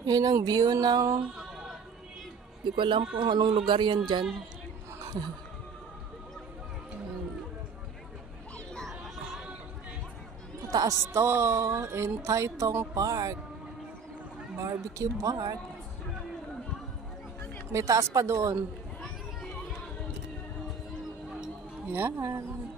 Yun ang view ng, di ko alam kung anong lugar yan dyan. Taas to in Taitung Park, barbecue park. May taas pa doon. Yan.